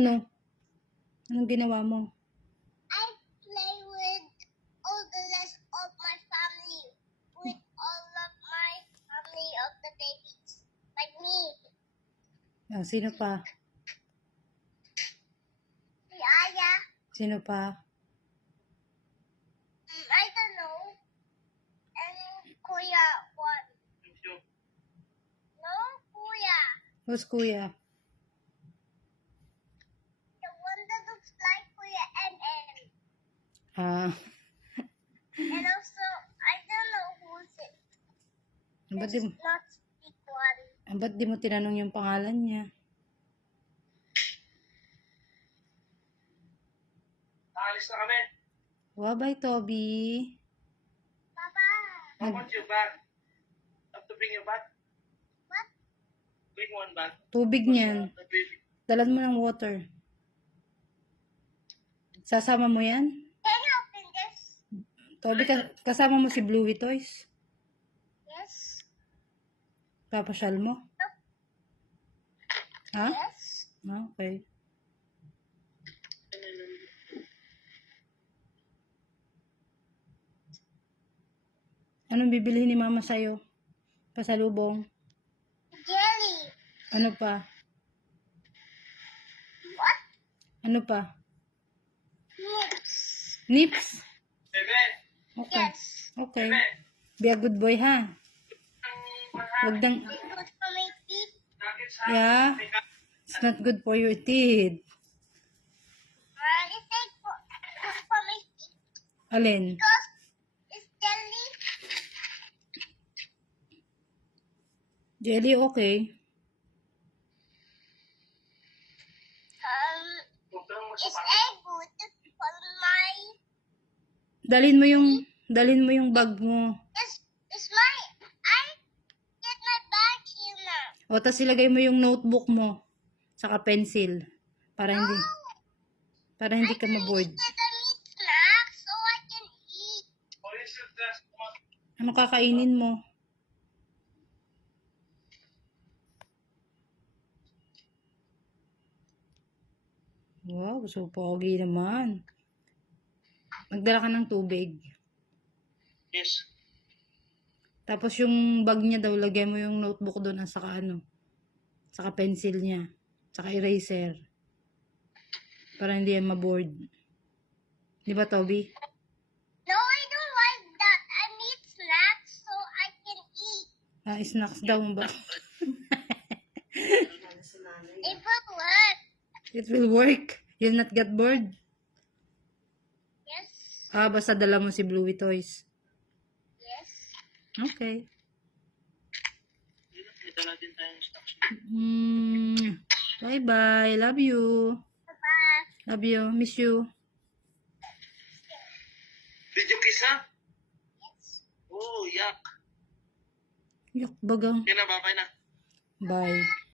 Ano? Anong ginawa mo? I play with all the rest of my family. With all of my family of the babies. Like me. Oh, sino pa? Si Aya. Sino pa? I don't know. And Kuya, what? No, Kuya. Who's kuya? The one that looks like Kuya NN. Ah, And also, I don't know who's it. ba't It's di, not speak one. ba't di mo tinanong yung pangalan niya? Aalis na kami. Bye, Toby. Papa. How about your bag? Have to bring your bag? What? Bring one bag. Tubig niyan. The baby. Dalan mo ng water. Sasama mo yan? Can you open this? Toby, kasama mo si Bluey Toys? Yes. Papasyal mo? Ha? Yes. Okay. Anong bibilihin ni Mama sa'yo? Pasalubong? Jelly. Ano pa? What? Ano pa? Nips. Nips? Bebe. Okay. Yes. Okay. Bebe. Be a good boy, ha? Wag dang... Good for my teeth. Nuggets ha? Yeah. It's not good for your teeth. It's like good for my teeth. Alin? Because it's jelly. Jelly, okay. Huwag ka lang It's magsapak. good for my. Dalhin mo yung bag mo. It's my. I get my bag here now. O, tas ilagay mo yung notebook mo. Saka pencil. Para hindi ka ma-bored. Get a meat snack so I can eat. Or is it just Ano kakainin mo? Wow, so pogi naman. Magdala ka ng tubig. Yes. Tapos yung bag niya daw, lagay mo yung notebook doon at saka saka pencil niya. Saka eraser. Para hindi yan ma-bored. Di ba, Toby? No, I don't like that. I need snacks so I can eat. Snacks daw ba? It will work. It will work. You'll not get bored. Yes. Basta dala mo si Bluey Toys. Yes. Okay. May dala din tayong stocks. Bye-bye. Love you. Bye. Love you. Miss you. Did you kiss her? Yes. Oh, yuck. Yuck, bagang. Kaya na, bye na. Bye.